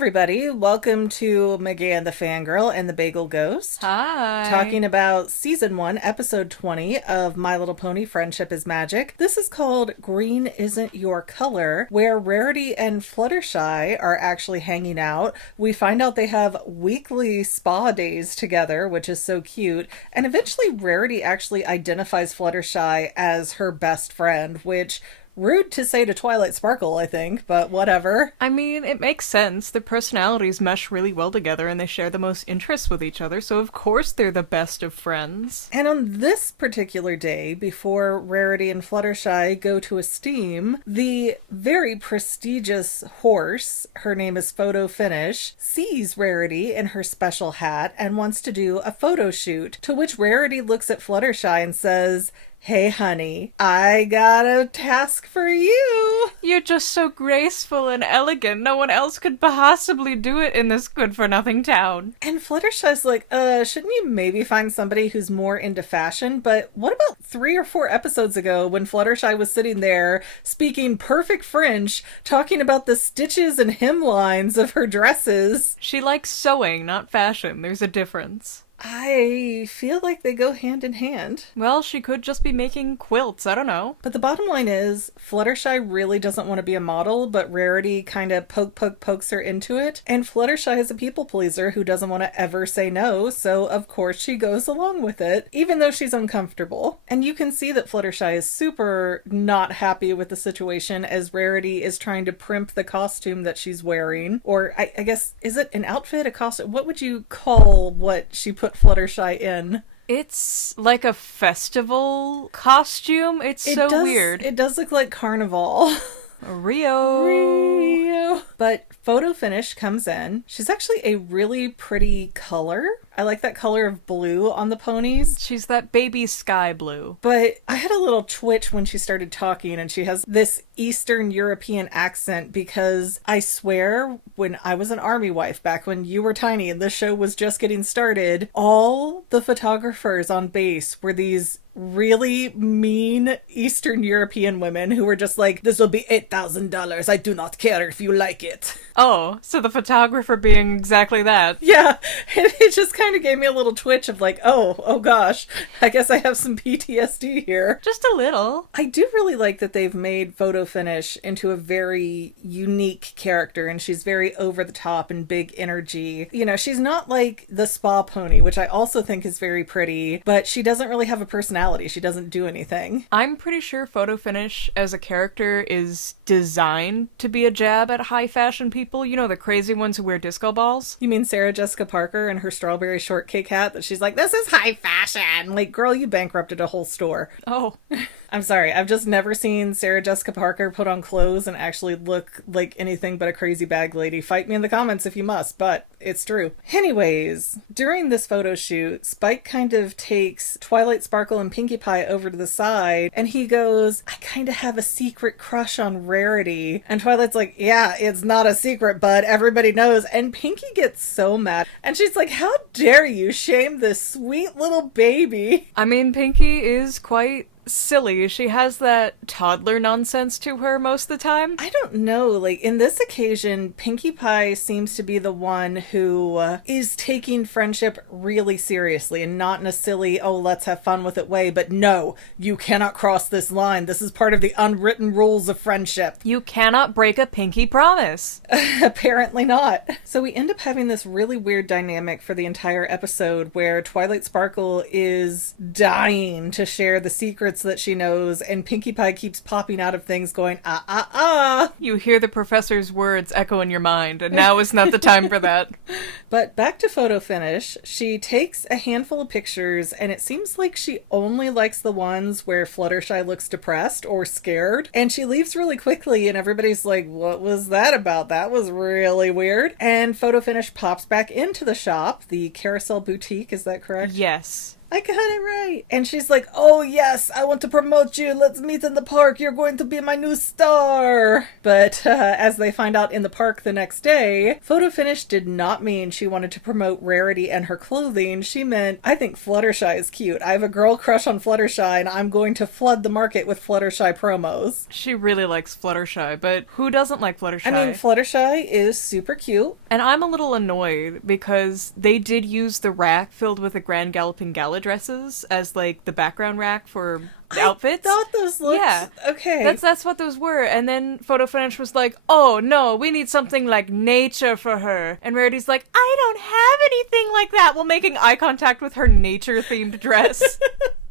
everybody, welcome to Maggie and the Fangirl and the Bagel Ghost. Hi. Talking about Season 1, Episode 20 of My Little Pony Friendship is Magic. This is called Green Isn't Your Color, where Rarity and Fluttershy are actually hanging out. We find out they have weekly spa days together, which is so cute. And eventually Rarity actually identifies Fluttershy as her best friend, which... rude to say to Twilight Sparkle, I think, but whatever. I mean, it makes sense. Their personalities mesh really well together and they share the most interests with each other, so of course they're the best of friends. And on this particular day, before Rarity and Fluttershy go to Esteem, the very prestigious horse, her name is Photo Finish, sees Rarity in her special hat and wants to do a photo shoot, to which Rarity looks at Fluttershy and says, "Hey, honey, I got a task for you." You're just so graceful and elegant. No one else could possibly do it in this good-for-nothing town. And Fluttershy's like, shouldn't you maybe find somebody who's more into fashion? But what about 3 or 4 episodes ago when Fluttershy was sitting there speaking perfect French, talking about the stitches and hemlines of her dresses? She likes sewing, not fashion. There's a difference. I feel like they go hand in hand. Well, she could just be making quilts. I don't know. But the bottom line is, Fluttershy really doesn't want to be a model, but Rarity kind of pokes her into it. And Fluttershy is a people pleaser who doesn't want to ever say no, so of course she goes along with it, even though she's uncomfortable. And you can see that Fluttershy is super not happy with the situation as Rarity is trying to primp the costume that she's wearing. Or I guess, is it an outfit, a costume? What would you call what she put Fluttershy in? It's like a festival costume. It's so weird. It does look like Carnival. Rio. But Photo Finish comes in. She's actually a really pretty color. I like that color of blue on the ponies. She's that baby sky blue. But I had a little twitch when she started talking, and she has this Eastern European accent because I swear when I was an army wife back when you were tiny and this show was just getting started, all the photographers on base were these really mean Eastern European women who were just like, "This will be $8,000. I do not care if you like it." Oh, so the photographer being exactly that. Yeah, it just kind of gave me a little twitch of like, oh gosh, I guess I have some PTSD here. Just a little. I do really like that they've made Photo Finish into a very unique character, and she's very over the top and big energy. You know, she's not like the spa pony, which I also think is very pretty, but she doesn't really have a personality. She doesn't do anything. I'm pretty sure Photo Finish as a character is designed to be a jab at high fashion people. You know, the crazy ones who wear disco balls? You mean Sarah Jessica Parker and her strawberry shortcake hat that she's like, "This is high fashion." Like, girl, you bankrupted a whole store. Oh. I'm sorry, I've just never seen Sarah Jessica Parker put on clothes and actually look like anything but a crazy bag lady. Fight me in the comments if you must, but it's true. Anyways, during this photo shoot, Spike kind of takes Twilight Sparkle and Pinkie Pie over to the side, and he goes, "I kind of have a secret crush on Rarity." And Twilight's like, "Yeah, it's not a secret, bud. Everybody knows." And Pinkie gets so mad. And she's like, "How dare you shame this sweet little baby?" I mean, Pinkie is quite silly. She has that toddler nonsense to her most of the time. I don't know, like, in this occasion, Pinkie Pie seems to be the one who is taking friendship really seriously and not in a silly, oh, let's have fun with it way, but no, you cannot cross this line. This is part of the unwritten rules of friendship. You cannot break a Pinkie promise. Apparently not. So we end up having this really weird dynamic for the entire episode where Twilight Sparkle is dying to share the secrets that she knows, and Pinkie Pie keeps popping out of things going, You hear the professor's words echo in your mind, and now is not the time for that. But back to Photo Finish, she takes a handful of pictures, and it seems like she only likes the ones where Fluttershy looks depressed or scared, and she leaves really quickly, and everybody's like, "What was that about? That was really weird." And Photo Finish pops back into the shop, the Carousel Boutique, is that correct? Yes. I got it right. And she's like, oh yes, I want to promote you. Let's meet in the park. You're going to be my new star. But as they find out in the park the next day, Photo Finish did not mean she wanted to promote Rarity and her clothing. She meant, I think Fluttershy is cute. I have a girl crush on Fluttershy and I'm going to flood the market with Fluttershy promos. She really likes Fluttershy, but who doesn't like Fluttershy? I mean, Fluttershy is super cute. And I'm a little annoyed because they did use the rack filled with the Grand Galloping Gala dresses as, like, the background rack for outfits. I thought those looked... Yeah. Okay. That's what those were. And then Photo Finish was like, oh no, we need something like nature for her. And Rarity's like, I don't have anything like that, while making eye contact with her nature-themed dress.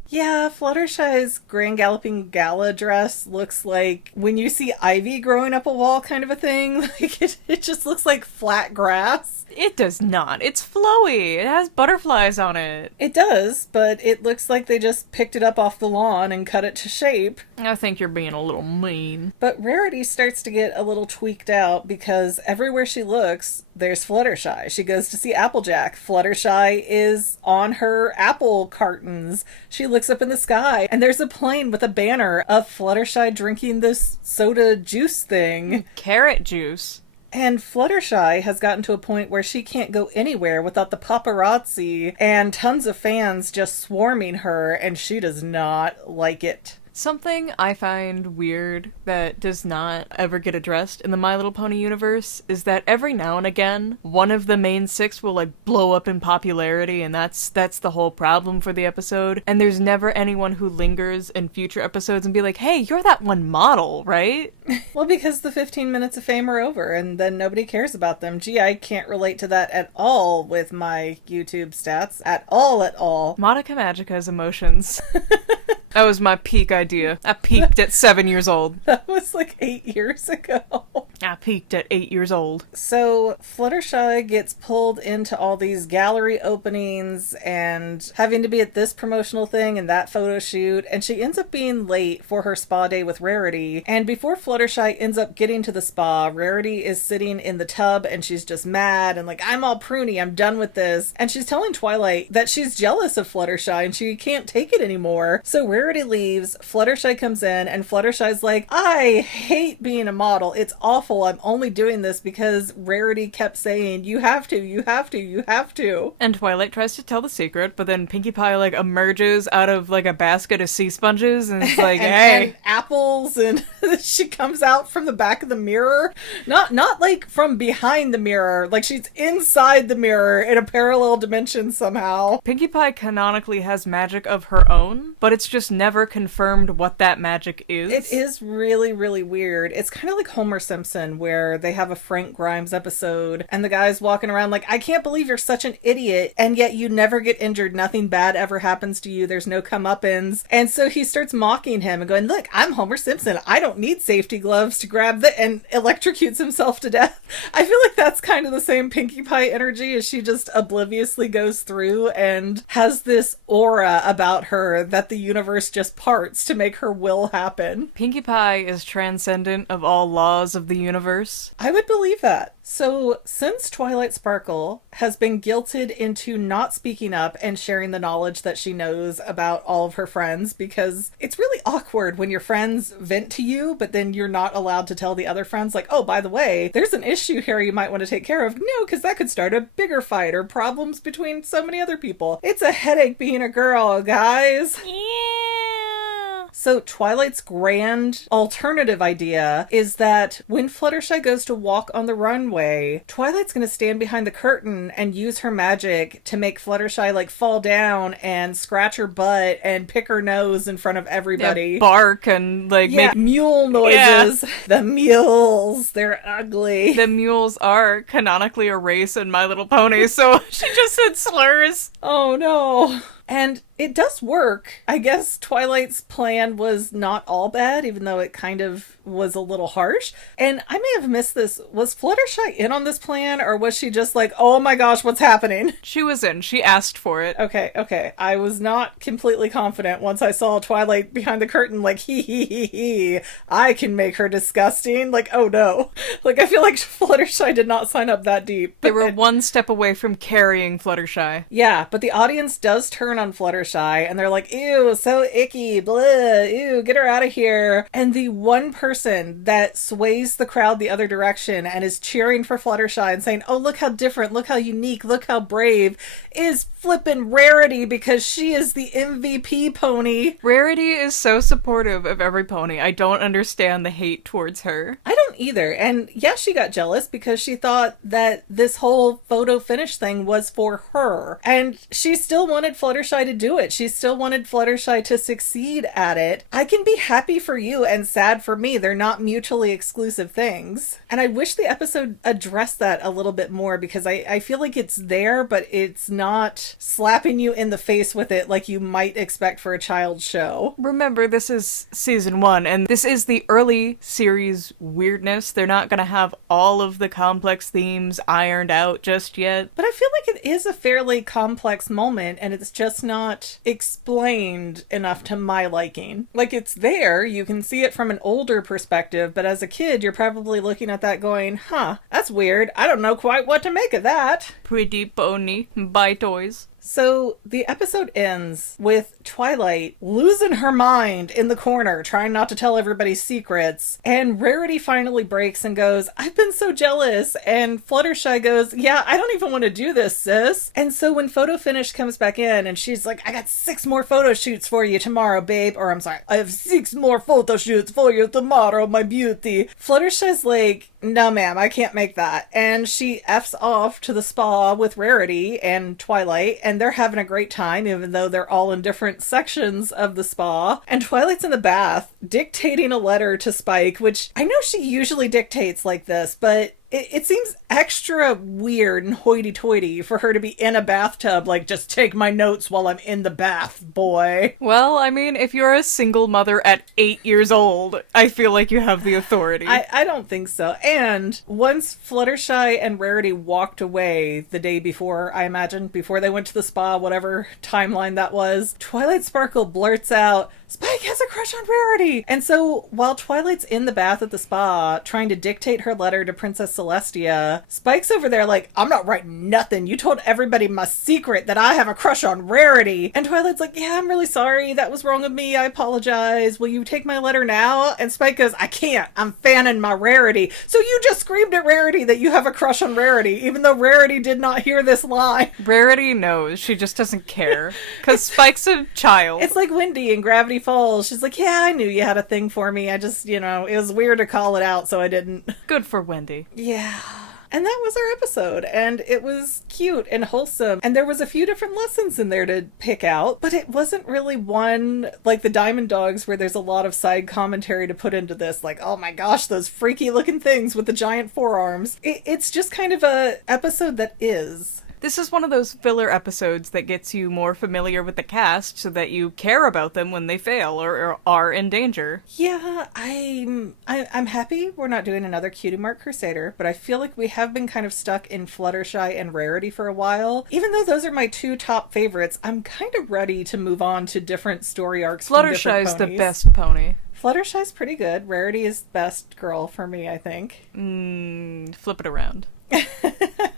Yeah, Fluttershy's Grand Galloping Gala dress looks like when you see ivy growing up a wall kind of a thing. Like, it just looks like flat grass. It does not. It's flowy. It has butterflies on it. It does, but it looks like they just picked it up off the lawn and cut it to shape. I think you're being a little mean. But Rarity starts to get a little tweaked out because everywhere she looks, there's Fluttershy. She goes to see Applejack. Fluttershy is on her apple cartons. She looks up in the sky, and there's a plane with a banner of Fluttershy drinking this soda juice thing. Carrot juice. And Fluttershy has gotten to a point where she can't go anywhere without the paparazzi and tons of fans just swarming her, and she does not like it. Something I find weird that does not ever get addressed in the My Little Pony universe is that every now and again, one of the main six will, like, blow up in popularity, and that's the whole problem for the episode. And there's never anyone who lingers in future episodes and be like, hey, you're that one model, right? Well, because the 15 minutes of fame are over, and then nobody cares about them. Gee, I can't relate to that at all with my YouTube stats. At all. Monica Magica's emotions. That was my peak idea. I peaked at 7 years old. That was like 8 years ago. I peaked at 8 years old. So Fluttershy gets pulled into all these gallery openings and having to be at this promotional thing and that photo shoot, and she ends up being late for her spa day with Rarity. And before Fluttershy ends up getting to the spa, Rarity is sitting in the tub and she's just mad and like, I'm all pruny, I'm done with this. And she's telling Twilight that she's jealous of Fluttershy and she can't take it anymore. So Rarity leaves, Fluttershy comes in, and Fluttershy's like, I hate being a model. It's awful. I'm only doing this because Rarity kept saying, you have to, you have to, you have to. And Twilight tries to tell the secret, but then Pinkie Pie, like, emerges out of, like, a basket of sea sponges, and it's like, hey. And apples, and she comes out from the back of the mirror. Not like from behind the mirror, like she's inside the mirror in a parallel dimension somehow. Pinkie Pie canonically has magic of her own, but it's just never confirmed what that magic is. It is really, really weird. It's kind of like Homer Simpson, where they have a Frank Grimes episode, and the guy's walking around like, I can't believe you're such an idiot, and yet you never get injured. Nothing bad ever happens to you. There's no comeuppance. And so he starts mocking him and going, look, I'm Homer Simpson. I don't need safety gloves to grab and electrocutes himself to death. I feel like that's kind of the same Pinkie Pie energy, as she just obliviously goes through and has this aura about her that the universe just parts to make her will happen. Pinkie Pie is transcendent of all laws of the universe. I would believe that. So, since Twilight Sparkle has been guilted into not speaking up and sharing the knowledge that she knows about all of her friends, because it's really awkward when your friends vent to you, but then you're not allowed to tell the other friends, like, oh, by the way, there's an issue here you might want to take care of. No, because that could start a bigger fight or problems between so many other people. It's a headache being a girl, guys. Yeah. So Twilight's grand alternative idea is that when Fluttershy goes to walk on the runway, Twilight's going to stand behind the curtain and use her magic to make Fluttershy like fall down and scratch her butt and pick her nose in front of everybody. Yeah, bark and like make mule noises. Yeah. The mules, they're ugly. The mules are canonically a race in My Little Pony, so she just said slurs. Oh no. And it does work. I guess Twilight's plan was not all bad, even though it kind of was a little harsh. And I may have missed this. Was Fluttershy in on this plan, or was she just like, oh my gosh, what's happening? She was in. She asked for it. Okay. I was not completely confident once I saw Twilight behind the curtain, like, he. I can make her disgusting. Like, oh no. Like, I feel like Fluttershy did not sign up that deep. They were one step away from carrying Fluttershy. Yeah, but the audience does turn turn on Fluttershy, and they're like, ew, so icky, blah, ew, get her out of here. And the one person that sways the crowd the other direction and is cheering for Fluttershy and saying, oh, look how different, look how unique, look how brave, is flippin' Rarity, because she is the MVP pony. Rarity is so supportive of every pony. I don't understand the hate towards her. I don't either. And yeah, she got jealous because she thought that this whole photo finish thing was for her. And she still wanted Fluttershy to do it. She still wanted Fluttershy to succeed at it. I can be happy for you and sad for me. They're not mutually exclusive things. And I wish the episode addressed that a little bit more, because I feel like it's there, but it's not slapping you in the face with it like you might expect for a child's show. Remember, this is season 1, and this is the early series weirdness. They're not gonna have all of the complex themes ironed out just yet. But I feel like it is a fairly complex moment, and it's just not explained enough to my liking. Like, it's there, you can see it from an older perspective, but as a kid, you're probably looking at that going, huh, that's weird. I don't know quite what to make of that. Pretty pony, buy toys. So the episode ends with Twilight losing her mind in the corner, trying not to tell everybody secrets. And Rarity finally breaks and goes, I've been so jealous. And Fluttershy goes, yeah, I don't even want to do this, sis. And so when Photo Finish comes back in and she's like, I got 6 more photo shoots for you tomorrow, babe. Or I'm sorry, I have 6 more photo shoots for you tomorrow, my beauty. Fluttershy's like, no, ma'am, I can't make that. And she F's off to the spa with Rarity and Twilight, and they're having a great time, even though they're all in different sections of the spa. And Twilight's in the bath, dictating a letter to Spike, which I know she usually dictates like this, but it seems extra weird and hoity-toity for her to be in a bathtub, like, just take my notes while I'm in the bath, boy. Well, I mean, if you're a single mother at 8 years old, I feel like you have the authority. I don't think so. And once Fluttershy and Rarity walked away the day before, I imagine, before they went to the spa, whatever timeline that was, Twilight Sparkle blurts out, Spike has a crush on Rarity! And so, while Twilight's in the bath at the spa, trying to dictate her letter to Princess Celestia, Spike's over there like, I'm not writing nothing. You told everybody my secret that I have a crush on Rarity. And Twilight's like, yeah, I'm really sorry. That was wrong of me. I apologize. Will you take my letter now? And Spike goes, I can't. I'm fanning my Rarity. So you just screamed at Rarity that you have a crush on Rarity, even though Rarity did not hear this line. Rarity knows. She just doesn't care. Because Spike's a child. It's like Wendy in Gravity Falls. She's like, yeah, I knew you had a thing for me. I just, it was weird to call it out, so I didn't. Good for Wendy. Yeah. And that was our episode, and it was cute and wholesome, and there was a few different lessons in there to pick out, but it wasn't really one like the Diamond Dogs where there's a lot of side commentary to put into this, like, oh my gosh, those freaky looking things with the giant forearms. It's just kind of a episode that is. This is one of those filler episodes that gets you more familiar with the cast so that you care about them when they fail or are in danger. Yeah, I'm happy we're not doing another Cutie Mark Crusader, but I feel like we have been kind of stuck in Fluttershy and Rarity for a while. Even though those are my 2 top favorites, I'm kind of ready to move on to different story arcs from different ponies. Fluttershy's the best pony. Fluttershy's pretty good. Rarity is best girl for me, I think. Flip it around.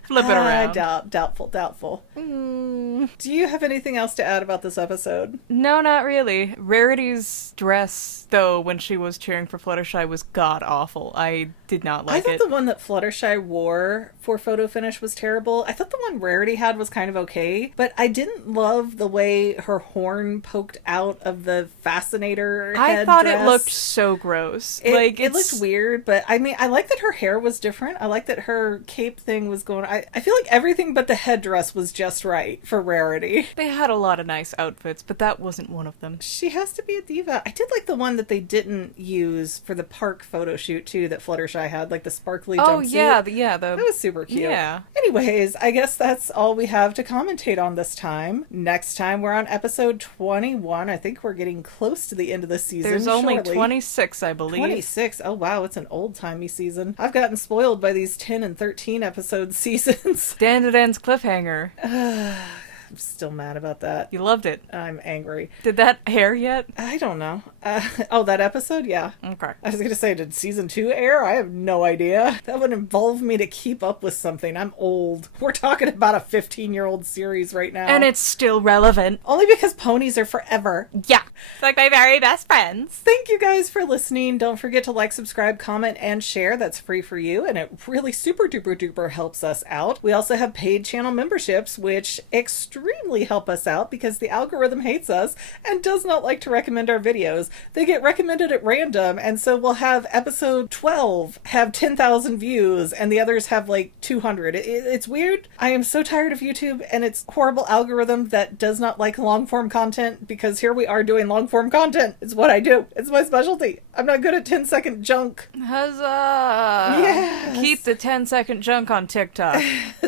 Flip it around. Doubtful. Do you have anything else to add about this episode? No, not really. Rarity's dress, though, when she was cheering for Fluttershy was god-awful. I did not like it. I thought the one that Fluttershy wore for photo finish was terrible. I thought the one Rarity had was kind of okay, but I didn't love the way her horn poked out of the fascinator I thought it looked so gross. It looked weird, but I mean, I like that her hair was different. I like that her cape thing was going... I feel like everything but the headdress was just right for Rarity. They had a lot of nice outfits, but that wasn't one of them. She has to be a diva. I did like the one that they didn't use for the park photo shoot, too, that Fluttershy had, like the sparkly jumpsuit. Oh, yeah. That was super cute. Yeah. Anyways, I guess that's all we have to commentate on this time. Next time, we're on episode 21. I think we're getting close to the end of the season. There's only 26, I believe. 26? Oh, wow. It's an old-timey season. I've gotten spoiled by these 10 and 13 episode seasons. Dan-to-Dan's cliffhanger. I'm still mad about that. You loved it. I'm angry. Did that air yet? I don't know. Oh, that episode? Yeah. Okay. I was going to say, did season 2 air? I have no idea. That would involve me to keep up with something. I'm old. We're talking about a 15-year-old series right now. And it's still relevant. Only because ponies are forever. Yeah. It's like my very best friends. Thank you guys for listening. Don't forget to like, subscribe, comment, and share. That's free for you, and it really super duper duper helps us out. We also have paid channel memberships, which extremely help us out because the algorithm hates us and does not like to recommend our videos. They get recommended at random, and so we'll have episode 12 have 10,000 views and the others have like 200. It's weird. I am so tired of YouTube and its horrible algorithm that does not like long form content, because here we are doing long form content. It's what I do. It's my specialty. I'm not good at 10-second junk. Huzzah! Yes. Keep the 10-second junk on TikTok.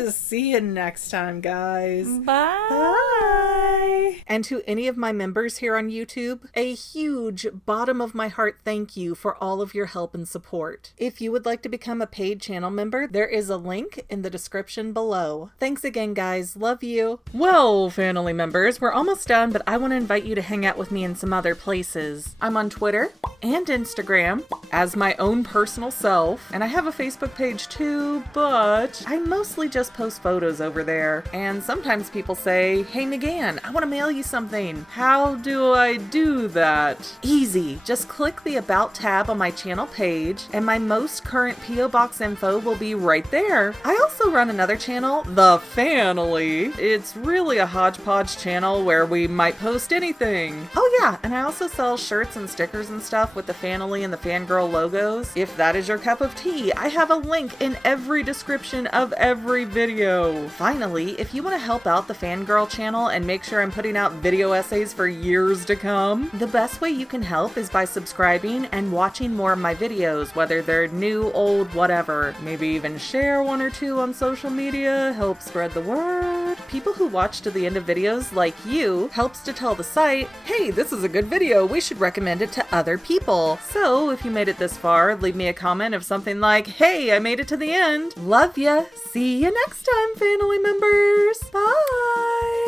See you next time, guys. Bye. Bye. And to any of my members here on YouTube, a huge bottom of my heart thank you for all of your help and support. If you would like to become a paid channel member, there is a link in the description below. Thanks again, guys. Love you. Well, family members, we're almost done, but I want to invite you to hang out with me in some other places. I'm on Twitter and Instagram as my own personal self, and I have a Facebook page too, but I mostly just post photos over there. And sometimes people say, "Hey McGann, I want to mail you something. How do I do that?" Easy. Just click the About tab on my channel page, and my most current P.O. Box info will be right there. I also run another channel, The Family. It's really a hodgepodge channel where we might post anything. Oh yeah, and I also sell shirts and stickers and stuff with the Family and the Fangirl logos. If that is your cup of tea, I have a link in every description of every video. Finally, if you want to help out the Fangirl channel and make sure I'm putting out video essays for years to come, the best way you can help is by subscribing and watching more of my videos, whether they're new, old, whatever. Maybe even share one or two on social media, help spread the word. People who watch to the end of videos, like you, helps to tell the site, hey, this is a good video, we should recommend it to other people. So if you made it this far, leave me a comment of something like, hey, I made it to the end. Love ya. See you next time, family members. Bye.